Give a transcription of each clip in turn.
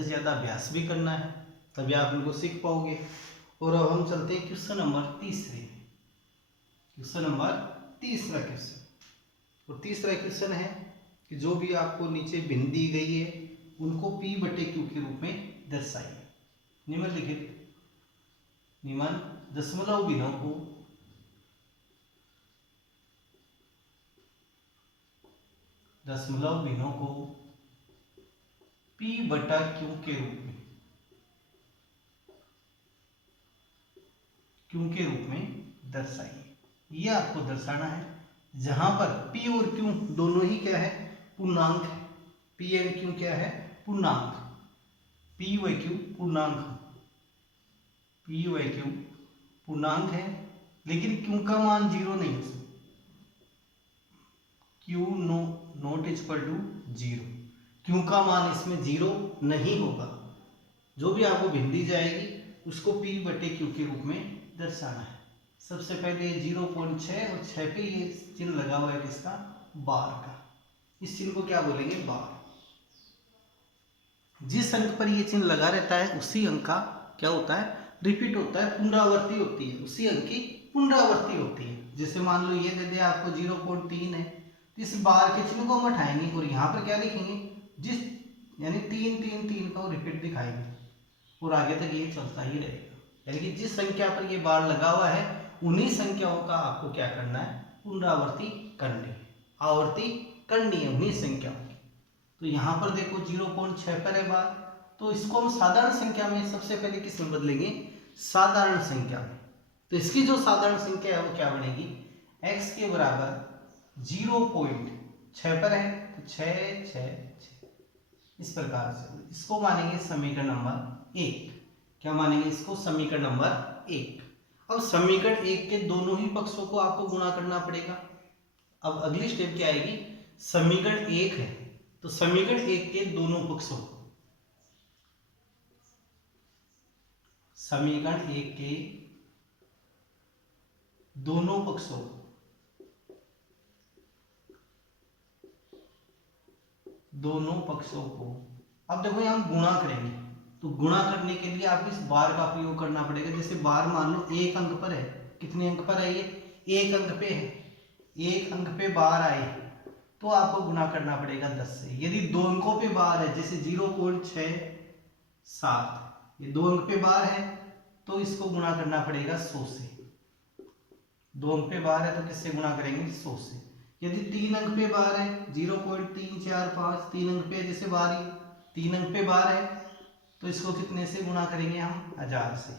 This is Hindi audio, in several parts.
ज़्यादा से ज़्यादा अभ्यास भी करना है, तभी आप इनको सीख पाओगे। और अब हम चलते हैं क्वेश्चन नंबर तीसरे। क्वेश्चन नंबर तीसरा क्वेश्चन, और तीसरा क्वेश्चन है कि जो भी आपको नीचे भिन्न दी गई है उनको P बटे Q के रूप में दर्शाइए। निम्नलिखित दशमलव भिन्नों को P बटा Q के रूप में दर्शाइए। ये आपको दर्शाना है, जहां पर P और Q दोनों ही क्या है, पूर्णांक है। P एंड Q क्या है, पूर्णांक। P व Q पूर्णांक है, लेकिन Q का मान 0 नहीं हो सकता। Q not equal to 0, Q का मान इसमें 0 नहीं होगा। जो भी आपको भिन्न दी जाएगी उसको P बटे Q के रूप में दर्शाना है। सबसे पहले 0.6 और 6 पे ये चिन्ह लगा हुआ है किसका, बार का। इस चिन्ह को क्या बोलेंगे, बार। जिस अंक पर ये चिन्ह लगा रहता है उसी अंक का क्या होता है, रिपीट होता है, पुनरावृत्ति होती है, उसी अंक की पुनरावृत्ति होती है। जैसे मान लो ये दे दे आपको 0.3 है, तो इस बार के चिन्ह को हम हटाएंगे और यहाँ पर क्या लिखेंगे, जिस यानी 3 का रिपीट दिखाएंगे और आगे तक ये चलता ही रहेगा। यानी कि जिस संख्या पर ये बार लगा हुआ है उन्हीं संख्याओं का आपको क्या करना है, पुनरावृत्ति करनी है, आवृत्ति करनी है उन्हीं संख्याओं की। तो यहाँ पर देखो 0.6 पर है बार, तो इसको हम साधारण संख्या में सबसे पहले किस में बदलेंगे, साधारण संख्या में। तो इसकी जो साधारण संख्या है वो क्या बनेगी, x के बराबर 0.6 पर है तो 6 6 6, इस प्रकार से इसको मानेंगे समीकरण नंबर 1। क्या मानेंगे इसको, समीकरण नंबर 1। अब समीकरण 1 के दोनों ही पक्षों को आपको गुणा करना पड़ेगा। अब अगली स्टेप क्या आएगी, समीकरण 1 है तो समीकरण 1 के दोनों पक्षों को, समीकरण 1 के दोनों पक्षों को अब देखो यहां गुणा करेंगे, तो गुणा करने के लिए आपको इस बार का प्रयोग करना पड़ेगा। जैसे बार मान लो एक अंक पर है, कितने अंक पर है, ये एक अंक पे है, एक अंक पे बार आए तो आपको गुणा करना पड़ेगा 10 से। यदि दो अंकों पे बार है, जैसे 0.67, ये दो अंक पे बार है तो इसको गुणा करना पड़ेगा 100 से। दो अंक पे बार है तो किससे गुणा करेंगे, 100 से। यदि 3 अंक पे बार है, 0.345, 3 अंक पे जैसे बार ही 3 अंक पे बार है तो इसको कितने से गुणा करेंगे हम, 1000 से,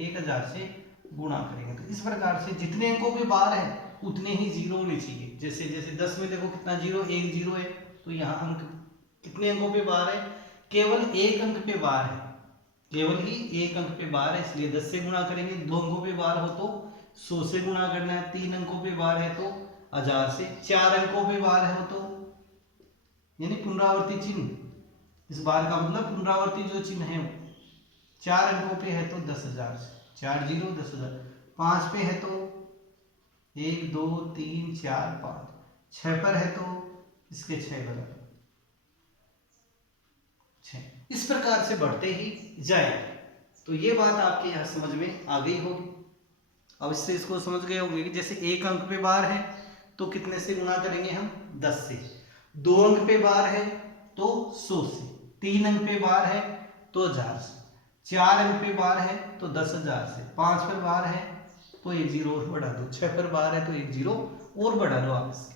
1000 से गुणा करेंगे। तो इस प्रकार से जितने अंकों पे बार है उतने ही जीरो होने चाहिए। जैसे जैसे 10 में देखो कितना जीरो, एक जीरो है, तो यहाँ अंक कितने अंकों पे बार है, केवल एक अंक पे बार है, केवल ही एक अंक पे बार है, इसलिए 10 से गुणा करेंगे। दो अंकों पे बार हो तो 100 से गुणा करना है, 3 अंकों पे बार है तो 1000 से, 4 अंकों पे बार है तो यानी पुनरावर्ती चिन्ह, इस बार का मतलब पुनरावर्ती जो चिन्ह है 4 अंकों पे है तो 10,000 से, 4 0 10,000। 5 पे है तो 1 2 3 4 5, 6 पर है तो इसके 6 बराबर 6, इस प्रकार से बढ़ते ही जाएगा। तो ये बात आपके यहाँ समझ में आ गई होगी। अब इससे इसको समझ गए होंगे कि जैसे एक अंक पे बार है तो कितने से गुणा करेंगे हम, 10 से। दो अंक पे बार है तो 100 से, 3 अंक पे बार है तो 1000 से, 4 अंक पे बार है तो 10,000 से, 5 पर बार है तो एक जीरो और बढ़ा दो, 6 पर बार है तो एक जीरो और बढ़ा दो आप इसके।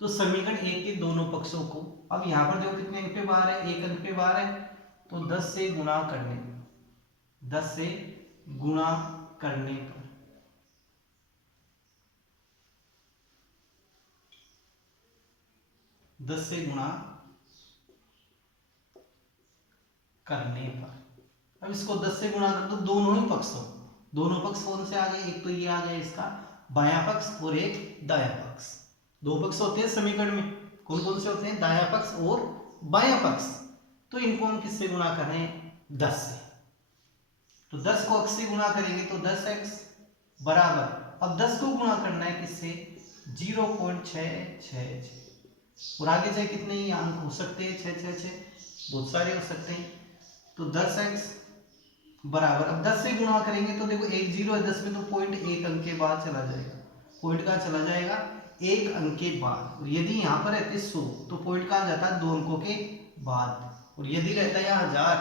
तो समीकरण 1 के दोनों पक्षों को, अब यहाँ पर जो कितने अंक पे बार है, एक अंक पे बार है तो 10 से गुणा करने, 10 से गुणा करने पर, 10 से गुणा करने पर, अब इसको 10 से गुणा कर दो दोनों ही पक्षों, दोनों पक्ष कौन से आ गए, एक तो ये आ गया इसका बायां पक्ष और एक दायां पक्ष। दो पक्ष होते हैं समीकरण में, कौन कौन से होते हैं, दायां पक्ष और बायां पक्ष। तो इनको हम किससे गुणा कर रहे हैं, 10 से। तो 10 को x से गुणा करेंगे तो 10x बराबर, अब 10 को गुणा करना है किससे, 0.666, और आगे चाहे कितने ही अंक हो सकते हैं, 6 6 6 बहुत सारे हो सकते हैं। तो 10x बराबर, अब 10 से गुणा करेंगे तो देखो एक जीरो है 10 में, तो पॉइंट एक अंक के बाद चला जाएगा। पॉइंट कहाँ चला जाएगा? एक अंक के बाद। और यदि यहाँ पर रहते 100 तो पॉइंट कहाँ जाता है? 2 अंकों के बाद। और यदि रहता है यहाँ 1000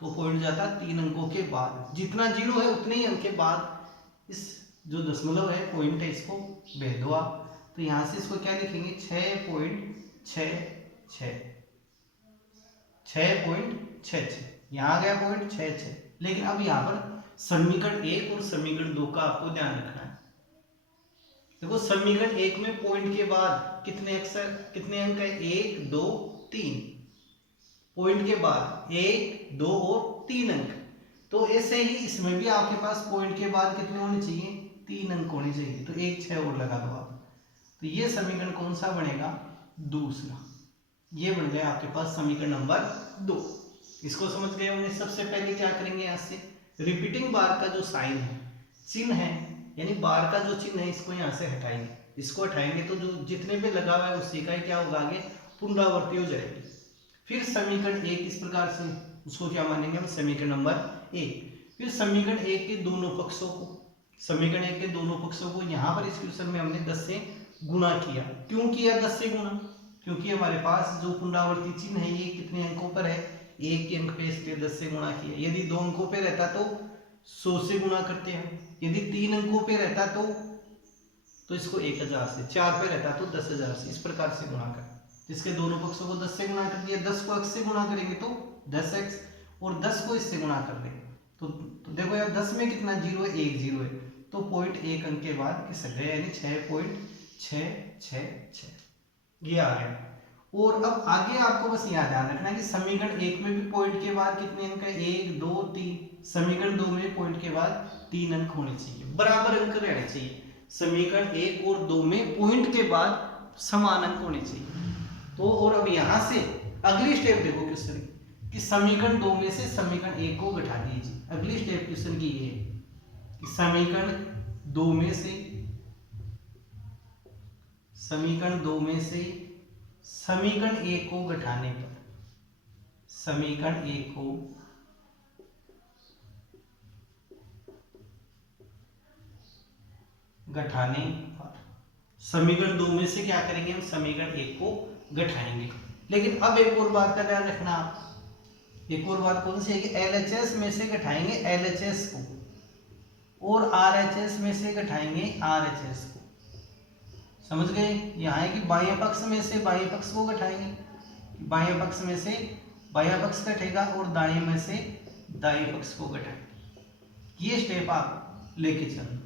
तो पॉइंट जाता है 3 अंकों के बाद। जितना जीरो है उतने ही अंक के बाद इस जो दशमलव है पॉइंट है इसको भेज दो आप। तो यहाँ से इसको क्या लिखेंगे? 6.66 यहाँ आ गया पॉइंट 66। लेकिन अब यहाँ पर समीकरण 1 और समीकरण 2 का आपको ध्यान रखना है। देखो समीकरण 1 में पॉइंट के बाद कितने अंक है? 1 2 3। पॉइंट के बाद 1 2 और 3 अंक। तो ऐसे ही इसमें भी आपके पास पॉइंट के बाद कितने होने चाहिए? 3 अंक होने चाहिए। तो 1 6 और लगा दो आप। तो ये समीकरण कौन सा बनेगा? दूसरा। ये बन गया आपके पास समीकरण नंबर 2। इसको समझ गए होंगे। सबसे पहले क्या करेंगे? यहाँ से रिपीटिंग बार का जो साइन है, चिन्ह है, यानी बार का जो चिन्ह है, इसको यहाँ से हटाएंगे। इसको हटाएंगे तो जो जितने पे लगा हुआ है उसी का ही क्या होगा? आगे पुनरावृत्ति हो जाएगी। फिर समीकरण 1 इस प्रकार से, उसको क्या मानेंगे हम? समीकरण नंबर 1। फिर समीकरण 1 के दोनों पक्षों को यहाँ पर इस क्वेश्चन में हमने 10 से गुणा किया। क्यों किया 10 से गुणा? क्योंकि हमारे पास जो पुनरावृत्ति चिन्ह है ये कितने अंकों पर है? 1 के अंक पे, इसलिए 10 से गुणा किया। यदि 2 अंकों पे रहता तो 100 से गुणा करते हैं। यदि 3 अंकों पे रहता तो इसको 1000 से, 4 पे रहता तो 10000 से, इस प्रकार से गुणा कर। इसके दोनों पक्षों को 10 से गुणा कर दिया। 10 को x से गुणा करेंगे तो 10x, और 10 को इससे गुणा कर देंगे तो देखो यार 10 में कितना जीरो है? 1 जीरो है। तो पॉइंट एक अंक के बाद खिसक गया, यानी 6.666 ये आ गया। और अब आगे आपको बस यहाँ ध्यान रखना है कि समीकरण 1 में भी पॉइंट के बाद कितने अंक है? 1 2 3। समीकरण 2 में पॉइंट के बाद 3 अंक होने चाहिए, बराबर अंक रहने चाहिए। समीकरण 1 और 2 में पॉइंट के बाद समान अंक होने चाहिए। तो और अब यहाँ से अगली स्टेप देखो क्वेश्चन कि समीकरण 2 में से समीकरण 1 को घटा दीजिए। अगली स्टेप क्वेश्चन की ये है कि समीकरण 2 में से समीकरण 1 को घटाने पर, समीकरण 1 को घटाने पर समीकरण 2 में से क्या करेंगे? हम समीकरण 1 को घटाएंगे। लेकिन अब एक और बात का ध्यान रखना आप। एक और बात कौन सी है कि LHS में से घटाएंगे LHS को, और RHS में से घटाएंगे RHS को। समझ गए? यहाँ है कि बाह्य पक्ष में से बाह्य पक्ष को घटाएंगे। बाह्य पक्ष में से बाह्य पक्ष घटेगा और दाएं में से दाएं पक्ष को घटाएंगे। ये स्टेप आप लेके चलो।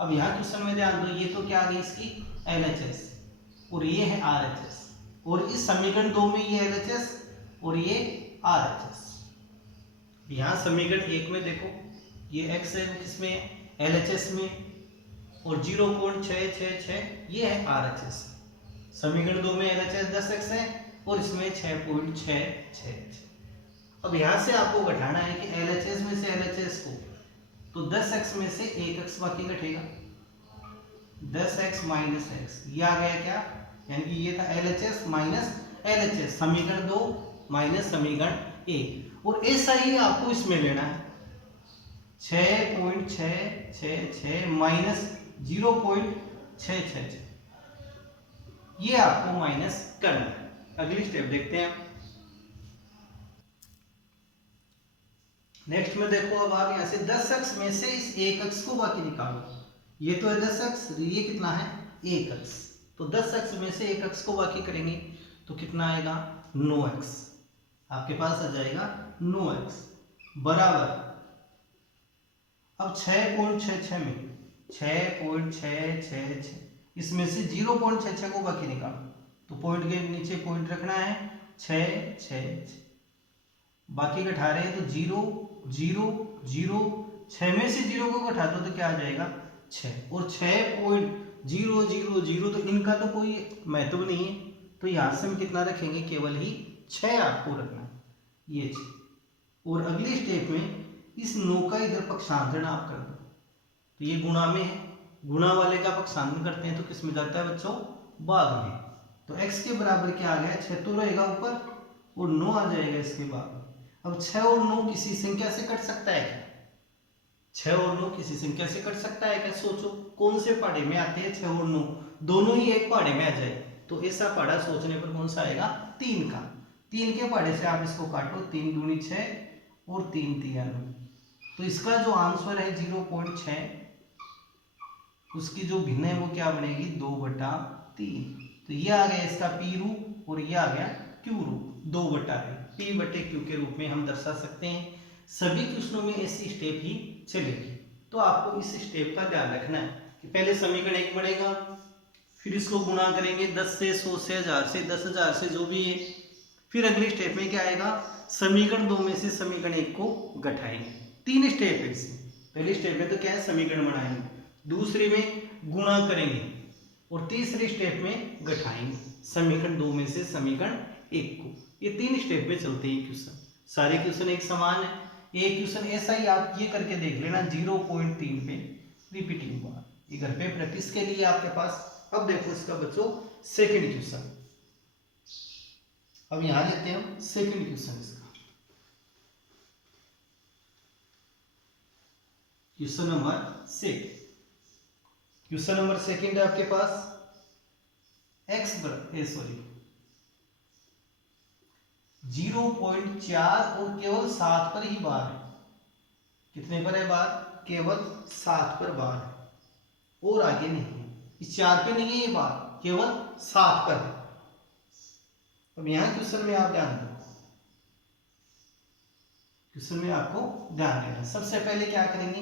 अब यहाँ क्वेश्चन में ध्यान दो, ये तो क्या आ गई इसकी LHS और ये है RHS, और इस समीकरण 2 में ये LHS और ये RHS। यहाँ समीकरण 1 में देखो ये x है किसमें? LHS में, और 0.666 ये है RHS। समीकरण 2 में LHS 10x है और इसमें 6.666। अब यहाँ से आपको घटाना है कि LHS में से LHS को, तो 10x में से 1x बाकी घटेगा, 10x माइनस x, ये आ गया क्या? यानी कि ये था LHS माइनस LHS, समीकरण 2 माइनस समीकरण 1। और ऐसा ही आपको इसमें लेना है, 6.666 माइनस 0.666, ये आपको माइनस करना है। अगली स्टेप देखते हैं। नेक्स्ट में देखो, अब आप यहाँ से 10x में से इस 1x को बाकी निकालो। ये तो है 10x, ये कितना है? 1x। तो 10x में से 1x को बाकी करेंगे तो कितना आएगा? 9x। आपके पास आ जाएगा 9x बराबर, अब 6.66 में 6.666 इसमें से 0.66 को बाकी निकालो, तो पॉइंट के नीचे पॉइंट रखना है 666, बाकी घटा रहे हैं तो 0 0 0, 6 में से 0 को घटा दो तो क्या आ जाएगा? 6, और 6.000, तो इनका तो कोई महत्व नहीं है, तो यहाँ से हम कितना रखेंगे? केवल ही 6 आपको रखना है, ये 6। और अगली स्टेप में इस 9 का इधर पक्षांतरण आप कर दो, तो ये गुणा में है, गुणा वाले का पक्षांतरण करते हैं तो किस में जाता है बच्चों? भाग में। तो x के बराबर क्या आ गया? 6 तो रहेगा ऊपर और 9 आ जाएगा इसके बाद। अब 6 और 9 किसी संख्या से कट सकता है क्या? 6 और 9 किसी संख्या से कट सकता है क्या? सोचो कौन से पहाड़े में आते हैं 6 और 9, दोनों ही एक पहाड़े में आ जाए तो ऐसा पहाड़ा सोचने पर कौन सा आएगा? 3 का। 3 के पहाड़े से आप इसको काटो, 3 दूनी 6 और 3 तिया 9, तो इसका जो आंसर है 0.6, उसकी जो भिन्न है वो क्या बनेगी? 2/3। तो ये आ गया इसका पी रूप और ये आ गया क्यू रूप, 2/3 p/q के रूप में हम दर्शा सकते हैं। सभी क्वेश्चनों में ऐसी स्टेप ही चलेगी, तो आपको इस स्टेप का ध्यान रखना है कि पहले समीकरण 1 बनेगा, फिर इसको गुणा करेंगे 10 से, 100 से, 1000 से, 10,000 से, जो भी है। फिर अगली स्टेप में क्या आएगा? समीकरण 2 में से समीकरण 1 को घटाएंगे। 3 स्टेप है इसमें। पहली स्टेप में तो क्या है? समीकरण बनाएंगे, दूसरे में गुणा करेंगे और तीसरे स्टेप में घटाएंगे समीकरण 2 में से समीकरण 1 को। ये 3 स्टेप में चलते हैं क्वेश्चन। सारे क्वेश्चन एक समान है। एक क्वेश्चन ऐसा ही आप ये करके देख लेना, 0.3 पे रिपीटिंग बार, ये घर पे प्रैक्टिस के लिए आपके पास। अब देखो इसका बच्चों सेकंड क्वेश्चन, अब यहां लेते हैं हम सेकंड क्वेश्चन इसका। Question number 6, question number second है आपके पास x 0.4 और केवल 7 पर ही बार है। कितने पर है बार? केवल 7 पर बार है और आगे नहीं है। इस 4 पे नहीं है ये बार, केवल 7 पर है। अब यहां क्वेश्चन में आप ध्यान दो, क्वेश्चन में आपको ध्यान देना। सबसे पहले क्या करेंगे?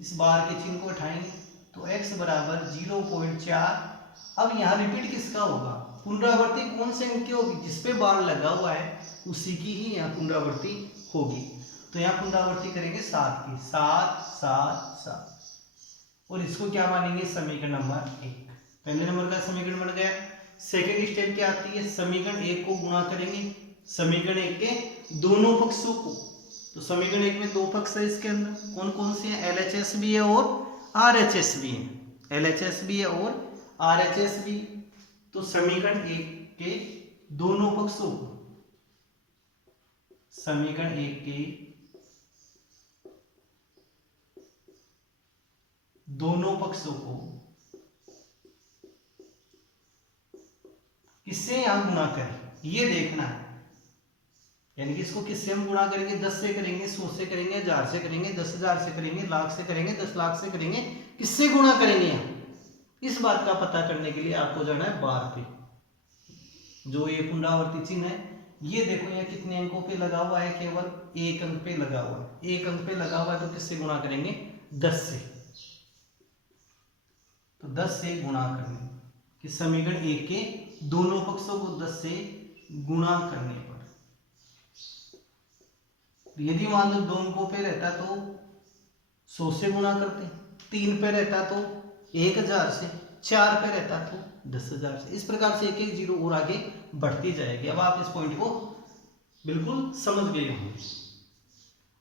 इस बार के चिन्ह को उठाएंगे तो x बराबर 0.4। अब यहाँ रिपीट किसका होगा? पुनरावृत्ति कौन से अंक की होगी? जिसपे बार लगा हुआ है उसी की ही यहाँ पुनरावृत्ति होगी। तो यहाँ पुनरावृत्ति करेंगे 7 की, 7 7 7, और इसको क्या मानेंगे? समीकरण नंबर 1। पहले नंबर का समीकरण बन गया। सेकेंड स्टेप क्या आती है? समीकरण 1 को गुणा करेंगे समीकरण 1 के दोनों पक्षों को। तो समीकरण 1 में 2 पक्ष है, इसके अंदर कौन कौन से हैं? LHS भी है और RHS भी है। LHS भी है और RHS भी। तो समीकरण 1 के दोनों पक्षों को, समीकरण 1 के दोनों पक्षों को किससे यहां गुणा करें, ये देखना है। यानी कि इसको किससे हम गुणा करेंगे? 10 से करेंगे, 100 से करेंगे, 1000 से करेंगे, 10,000 से करेंगे, लाख से करेंगे, 10 लाख से करेंगे, किससे गुणा करेंगे हम? इस बात का पता करने के लिए आपको जाना है बार पे। जो ये पुनरावर्ती चिन्ह है, ये देखो यहाँ कितने अंकों पे लगा हुआ है? केवल 1 अंक पे लगा हुआ है। 1 अंक पे लगा हुआ है तो किससे गुणा करेंगे? 10 से। तो 10 से गुणा करने कि समीकरण 1 के दोनों पक्षों को 10 से गुणा करने पर, यदि मान लो 2 अंकों पे रहता तो 100 से गुणा करते, 3 पे रहता तो 1000 से, 4 पे रहता तो 10,000 से। इस प्रकार से एक एक जीरो और आगे बढ़ती जाएगी। अब आप इस पॉइंट को बिल्कुल समझ गए होंगे।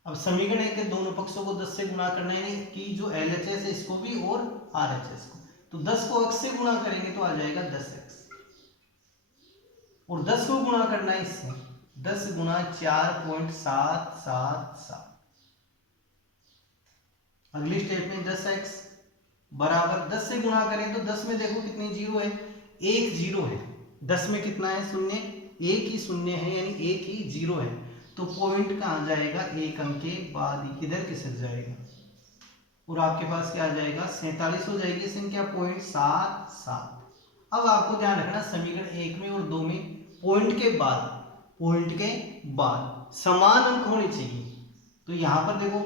अब समीकरण 1 के दोनों पक्षों को 10 से गुणा करना है कि जो LHS है इसको भी और RHS को। तो 10 को x से गुणा करेंगे तो आ जाएगा 10x, और 10 को गुणा करना है इससे, 10 गुणा 4.777। अगली स्टेप में 10x बराबर 10 से गुणा करें तो 10 में देखो कितने जीरो है? 1 जीरो है। 10 में कितना है? शून्य, एक ही शून्य है, यानी एक ही जीरो है। तो पॉइंट कहाँ जाएगा? 1 अंक के बाद इधर खिसक जाएगा और आपके पास क्या आ जाएगा? 47 हो जाएगी संख्या, 0.77। अब आपको ध्यान रखना समीकरण 1 में और 2 में पॉइंट के बाद समान अंक होने चाहिए। तो यहां पर देखो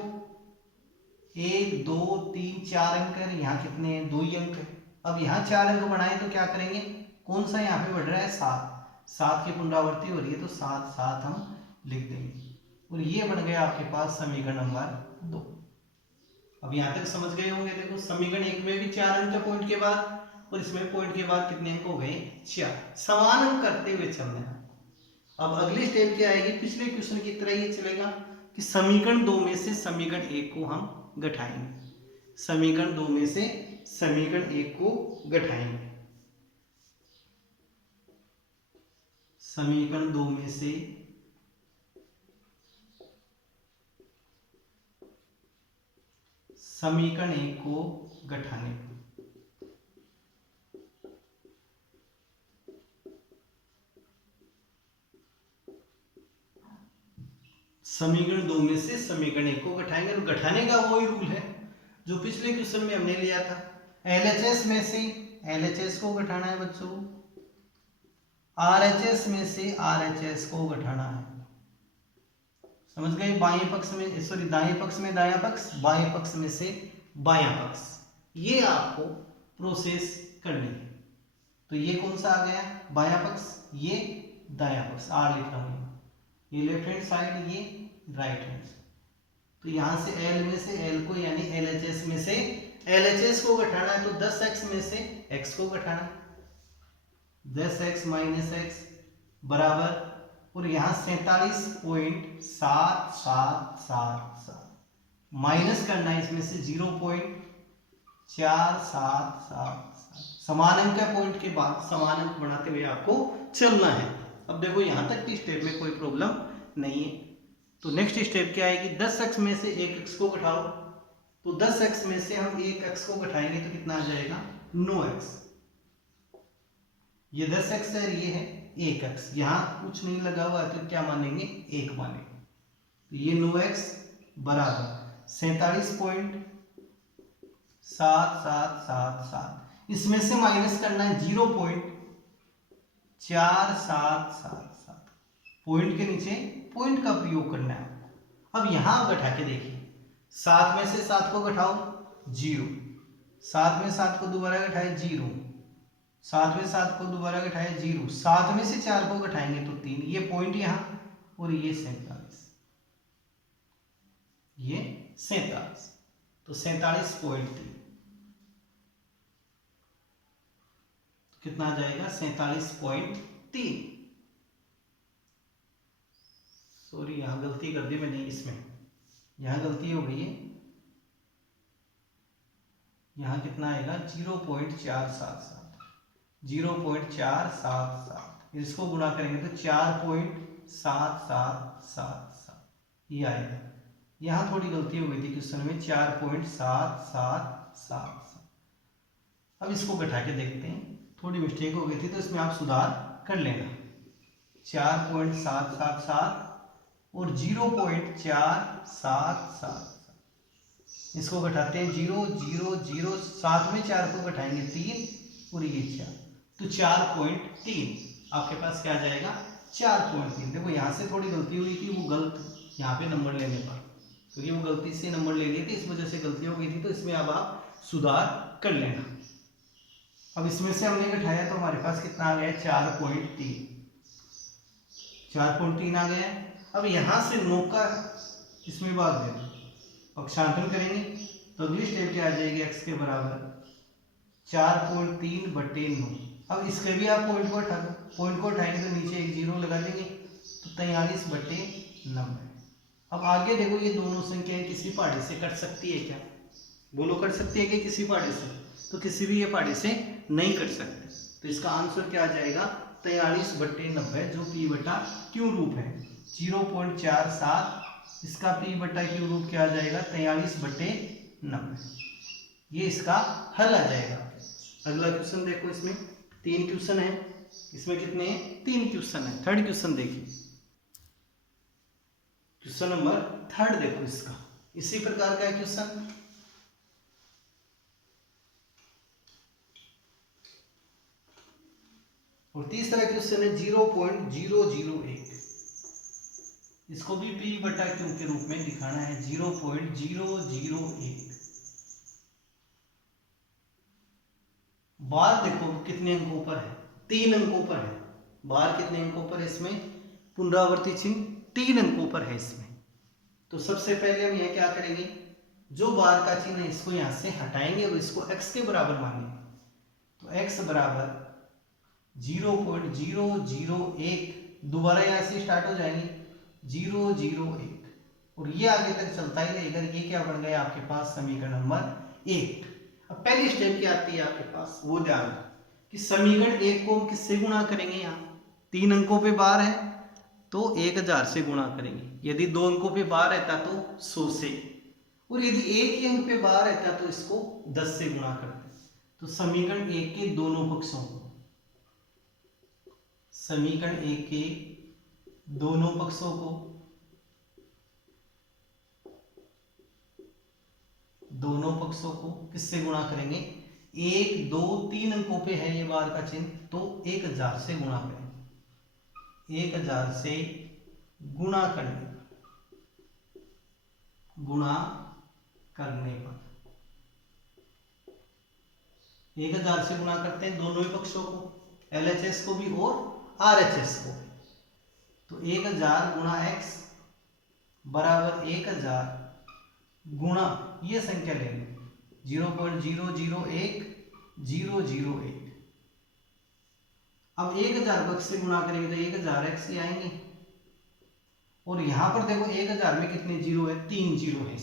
1 2 3 4 अंक है, यहाँ कितने हैं? 2 ही अंक है। अब यहाँ 4 अंक बढ़ाएं तो क्या करेंगे? कौन सा यहाँ पे बढ़ रहा है? 7। 7 की पुनरावृत्ति हो रही है तो 7 7 हम लिख देंगे, और ये बन गया आपके पास समीकरण नंबर 2। अब यहाँ तक समझ गए होंगे। देखो समीकरण 1 में भी 4 अंक है पॉइंट के बाद, और इसमें पॉइंट के बाद कितने अंक हो गए? 4। समान अंक करते हुए चलना है। अब अगली स्टेप क्या आएगी? पिछले क्वेश्चन की तरह ही चलेगा कि समीकरण 2 में से समीकरण 1 को हम घटाएंगे। समीकरण 2 में से समीकरण 1 को घटाएंगे। समीकरण 2 में से समीकरण एक को घटाने पर। समीकरण दो में से समीकरण एक को घटाएंगे, और घटाने का वही रूल है जो पिछले क्वेश्चन में हमने लिया था। एलएचएस में से एलएचएस को घटाना है बच्चों, आरएचएस में से आरएचएस को घटाना है। समझ गए? बाएं पक्ष में, सॉरी दाएं पक्ष में दायां पक्ष, बाएं पक्ष में से बायां पक्ष, ये आपको प्रोसेस करनी है। तो ये कौन सा आ गया? बायां पक्ष, ये दायां पक्ष, आर लिख रहा हूं, ये लेफ्ट हैंड साइड, ये राइट हैंड। तो यहां से एल में से एल को, यानी एलएचएस में से एलएचएस को घटाना है, तो 10x में से x को घटाना है, 10x माइनस x बराबर, और यहाँ 47.7777 माइनस करना है इसमें से 0.4777। समान अंक का पॉइंट के बाद समान अंक बढ़ाते हुए आपको चलना है। अब देखो यहाँ तक की स्टेप में कोई प्रॉब्लम नहीं है। तो नेक्स्ट स्टेप क्या आएगी? 10x में से 1x को घटाओ, तो 10x में से हम 1x को घटाएंगे तो कितना आ जाएगा? 9x। ये 10x है, ये है 1x, यहाँ कुछ नहीं लगा हुआ है तो क्या मानेंगे? 1 मानेंगे। तो ये 9x बराबर 47.7777, इसमें से माइनस करना है 0.4777, पॉइंट के नीचे पॉइंट का प्रयोग करना है। अब यहां घटा के देखिए, 7 में से 7 को घटाओ 0, 7 में 7 को दोबारा घटाए 0, 7 में 7 को दोबारा घटाए 0, 7 में से 4 को घटाएंगे तो 3, ये पॉइंट यहां, और ये 47, ये 47, तो 47.3 कितना आ जाएगा? 47.3। सॉरी यहां गलती कर दी मैंने, इसमें यहां गलती हो गई है, यहां कितना आएगा? 0.477, 0.477, इसको गुणा करेंगे तो 4.7777 ये आएगा। यहां थोड़ी गलती हो गई थी क्वेश्चन में, 4.7777। अब इसको घटा के देखते हैं, थोड़ी मिस्टेक हो गई थी तो इसमें आप सुधार कर लेना। 4.777 और 0.477, इसको घटाते हैं 0 0 0, 7 में 4 को घटाएंगे 3, और ये 4, तो 4.3 आपके पास क्या आ जाएगा? 4.3। देखो यहाँ से थोड़ी गलती हुई थी, वो गलत यहाँ पे नंबर लेने पर, क्योंकि वो गलती से नंबर ले लिए थे, इस वजह से गलती हो गई थी। तो इसमें अब आप सुधार कर लेना। अब इसमें से हमने घटाया तो हमारे पास कितना आ गया? 4.3, 4.3 आ गया। अब यहां से 9 का इसमें भाग दे दो, पक्षांतरण करेंगे तो अगली स्टेप क्या आ जाएगी? x के बराबर 4.3/9। अब इसके भी आप पॉइंट को उठा दो, पॉइंट को उठाएंगे तो नीचे एक 0 लगा देंगे, तो 43/90। अब आगे देखो, ये दोनों संख्याएं किसी पहाड़ी से कट सकती है क्या? बोलो, कट सकती है कि किसी पहाड़ी से? तो किसी भी ये पहाड़ी से नहीं कट सकते। तो इसका आंसर क्या आ जाएगा? 43/90, जो p/q रूप है 0.47, इसका p/q रूप क्या आ जाएगा? 43/90। ये इसका हल आ जाएगा। अगला क्वेश्चन देखो, इसमें 3 क्वेश्चन है, इसमें कितने हैं? 3 क्वेश्चन है। थर्ड क्वेश्चन देखिए, क्वेश्चन नंबर 3 देखो, इसका इसी प्रकार का है क्वेश्चन। और तीसरा क्वेश्चन है 0.001, इसको भी p/q के रूप में दिखाना है, 0.001। बार देखो कितने अंकों पर है? 3 अंकों पर है। बार कितने अंकों पर है इसमें? पुनरावर्ती चिन्ह 3 अंकों पर है इसमें। तो सबसे पहले हम यह क्या करेंगे? जो बार का चिन्ह है इसको यहां से हटाएंगे और इसको x के बराबर मानेंगे। तो x बराबर 0.001, दोबारा यहां से स्टार्ट हो जाएंगे 001, और ये आगे तक चलता ही रहेगा। ये क्या बन गया आपके पास? समीकरण नंबर 1। अब पहली स्टेप क्या आती है आपके पास, वो ध्यान रखो कि समीकरण 1 को किससे गुणा करेंगे? यहाँ 3 अंकों पे बार है तो 1000 से गुणा करेंगे, यदि 2 अंकों पे बार रहता तो 100 से, और यदि एक ही अंक पे बार रहता तो इसको 10 से गुणा करते। तो समीकरण एक के दोनों पक्षों को, समीकरण एक के दोनों पक्षों को, दोनों पक्षों को किससे गुणा करेंगे? 1 2 3 अंकों पे है ये बार का चिन्ह, तो 1000 से गुणा करेंगे। 1000 से गुणा करने पर 1000 से गुणा करते हैं दोनों ही पक्षों को, LHS को भी और RHS को भी। तो 1000 गुणा x बराबर 1000 गुणा ये संख्या लेंगे 0.001 001। अब 1000 पक्ष से गुणा करेंगे तो 1000x ही आएंगे। और यहां पर देखो 1000 में कितने जीरो है? 3 जीरो है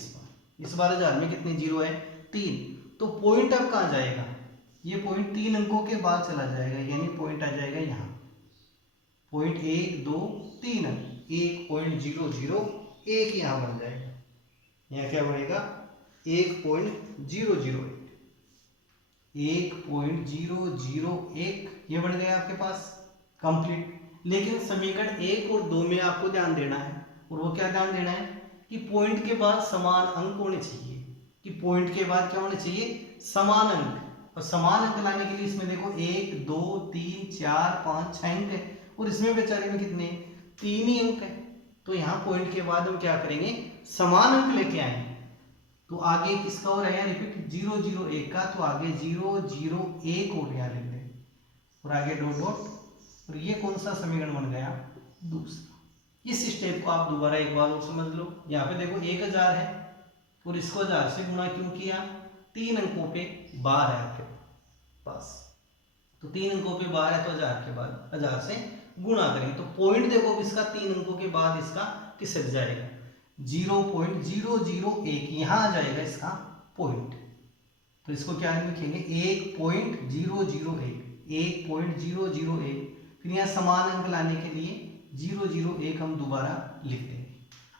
इस बार 1000 में कितने जीरो है? 3। तो पॉइंट अब कहां जाएगा? ये पॉइंट 3 अंकों के बाद चला जाएगा, यानी पॉइंट आ जाएगा यहाँ, पॉइंट 1 2 3 अंक, 1.001 यहाँ बन जाएगा। यहाँ क्या बनेगा? 1.001, 1.001 ये बन गया आपके पास कंप्लीट। लेकिन समीकरण 1 और 2 में आपको ध्यान देना है, और वो क्या ध्यान देना है कि पॉइंट के बाद समान अंक होने चाहिए, कि पॉइंट के बाद क्या होने चाहिए? समान अंक। और समान अंक लाने के लिए इसमें देखो 1 2 3 4 5 6 अंक है, और इसमें बेचारे में कितने? 3 ही अंक है। तो यहाँ पॉइंट के बाद हम क्या करेंगे? समान अंक लेके आएंगे। तो आगे किसका हो रहा है रिपीट? 001 का, तो आगे 001 और यहाँ लिख देंगे, और आगे डॉट डॉट। और ये कौन सा समीकरण बन गया? दूसरा। इस स्टेप को आप दोबारा एक बार और समझ लो। यहाँ पे देखो 1000 है, और इसको 1000 से गुणा क्यों किया? 3 अंकों पे बार है आपके पास, तो 3 अंकों पे बार है, तो 1000 के बाद 1000 से गुणा करेंगे। तो पॉइंट देखो इसका 3 अंकों के बाद इसका किससे जाएगा? 0.001 यहाँ आ जाएगा इसका पॉइंट। तो इसको क्या लिखेंगे? 1.001, 1.001। फिर यहाँ समान अंक लाने के लिए 001 हम दोबारा लिख देंगे।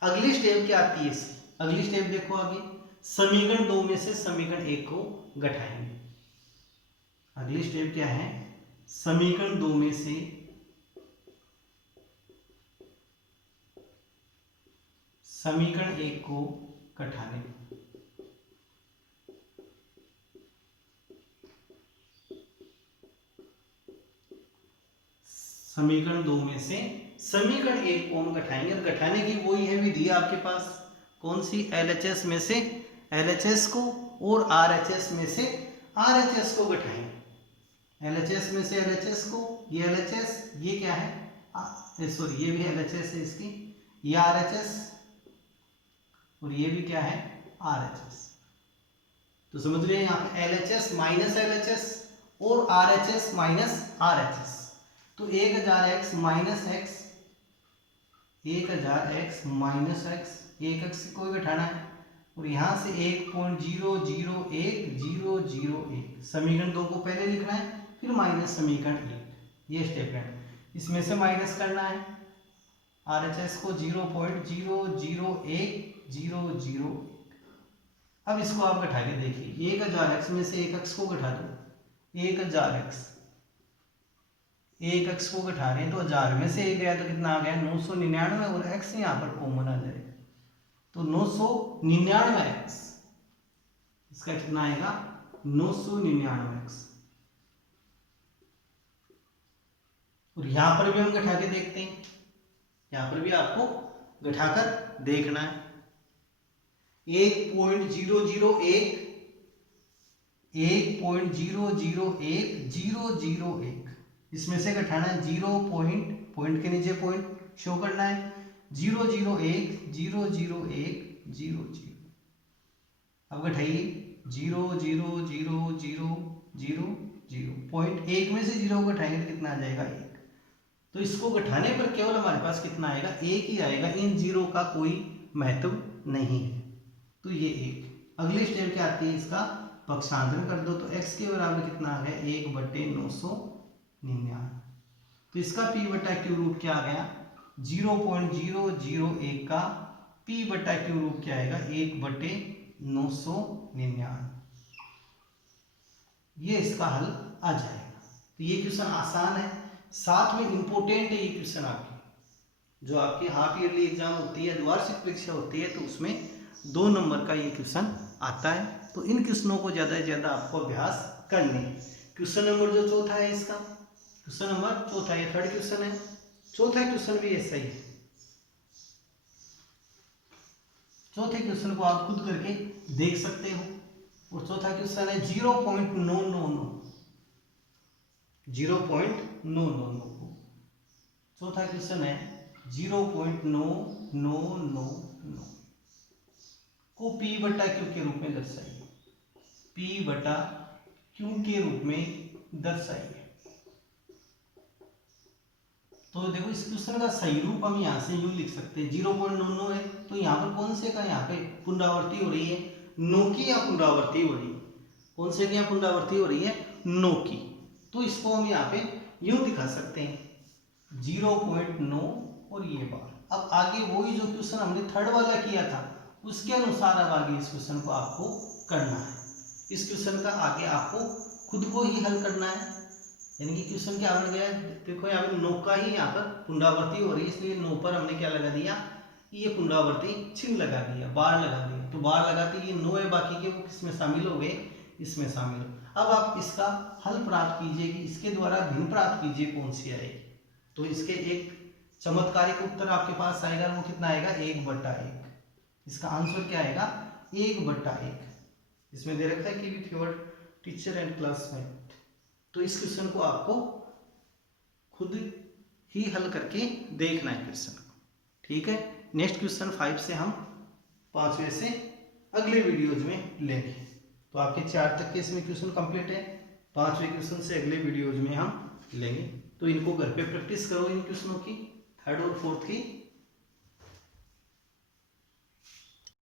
अगली स्टेप क्या आती है इसकी? अगली स्टेप देखो आगे, समीकरण 2 में से समीकरण 1 को घटाएंगे। अगली स्टेप क्या है? समीकरण 2 में से समीकरण 1 को घटाने। समीकरण 2 में से समीकरण 1 को हम घटाएंगे। और घटाने की वही है विधि आपके पास, कौन सी? LHS में से LHS को और RHS में से RHS को घटाएंगे। LHS में से LHS को, ये LHS, ये क्या है? सॉरी, ये भी LHS है इसकी, ये RHS, और ये भी क्या है? RHS। तो समझ रहे हैं यहाँ पे LHS माइनस LHS और RHS माइनस RHS। तो 1000x minus x, 1000x minus x, एक x को ही घटाना है, और यहाँ से 1.001 समीकरण 2 को पहले लिखना है, फिर माइनस समीकरण 1, ये स्टेप है। इसमें से माइनस करना है RHS को 0.001। अब इसको आप घटा के देखिए, 1000x में से एक x को घटा दो, 1000x, एक x को घटा रहे हैं, तो 1000 में से एक गया तो कितना आ गया? 999, और x यहाँ पर कॉमन आ जाएगा, तो 999x, इसका कितना आएगा? 999x। और यहां पर भी हम घटा के देखते हैं, यहां पर भी आपको घटाकर देखना है। 1.001 इसमें से घटाना है 0 पॉइंट के नीचे पॉइंट शो करना है, 0.001 अब घटाइए 0.00000 पॉइंट 1 में से 0 को घटाएंगे तो कितना आ जाएगा? 1। तो इसको घटाने पर केवल हमारे पास कितना आएगा? 1 ही आएगा, इन जीरो का कोई महत्व नहीं है। तो ये 1। अगली स्टेप क्या आती है? इसका पक्षांतरण कर दो, तो x के बराबर कितना आ गया? 1/999। तो इसका p/q रूप क्या आ गया? 0.001 का p/q रूप क्या आएगा? 1/999। 999, ये इसका हल आ जाएगा। तो ये क्वेश्चन आसान है, साथ में इंपॉर्टेंट है ये क्वेश्चन आपके, जो आपकी हाफ ईयरली एग्जाम होती है, द्वार्षिक परीक्षा होती है, तो उसमें 2 नंबर का ये क्वेश्चन आता है। तो इन क्वेश्चनों को ज़्यादा से ज़्यादा आपको अभ्यास करनी है। क्वेश्चन नंबर जो चौथा है इसका, क्वेश्चन नंबर चौथा, ये थर्ड क्वेश्चन है, चौथा क्वेश्चन भी ऐसा ही है। चौथे क्वेश्चन को आप खुद करके देख सकते हो। और चौथा क्वेश्चन है 0.999, 0.999 चौथा क्वेश्चन है 0.999 को P बटा Q के रूप में दर्शाइए, P बटा Q के रूप में दर्शाइए। तो देखो इस क्वेश्चन का सही रूप हम यहाँ से यूं लिख सकते हैं, 0.99 है तो यहाँ पर कौन से का यहाँ पे पुनरावृत्ति हो रही है, 9 की या पुनरावृत्ति हो रही है, कौन से की यहाँ पुनरावृत्ति हो रही है, 9 की। तो इसको हम यहाँ पे यूं दिखा सकते हैं 0.9 और ये बार। अब आगे वही जो क्वेश्चन हमने थर्ड वाला किया था उसके अनुसार अब आगे इस क्वेश्चन को आपको करना है। इस क्वेश्चन का आगे आपको खुद को ही हल करना है, यानी कि क्वेश्चन क्या बन गया, देखो यहाँ पे 9 का ही यहाँ पर पुनरावृत्ति हो रही है, इसलिए 9 पर हमने क्या लगा दिया, ये पुनरावृत्ति चिन्ह लगा दिया, बार लगा दिया। तो बार लगाते ये 9 है, बाकी के वो किसमें शामिल हो गए, इसमें शामिल हो। अब आप इसका हल प्राप्त कीजिए कि इसके द्वारा भिन्न प्राप्त कीजिए कौन सी आएगी। तो इसके एक चमत्कारिक उत्तर आपके पास आएगा, वो कितना आएगा, 1/1। इसका आंसर क्या आएगा, 1/1। इसमें दे रखा है कि with your teacher and classmate. तो इस क्वेश्चन को आपको खुद ही हल करके देखना है क्वेश्चन को, ठीक है। नेक्स्ट क्वेश्चन 5 से हम 5वें से अगले वीडियोज में लेंगे। तो आपके 4 तक के इसमें क्वेश्चन कंप्लीट है, 5वें क्वेश्चन से अगले वीडियोज में हम लेंगे। तो इनको घर पे प्रैक्टिस करो, इन क्वेश्चनों की, 3rd और 4th की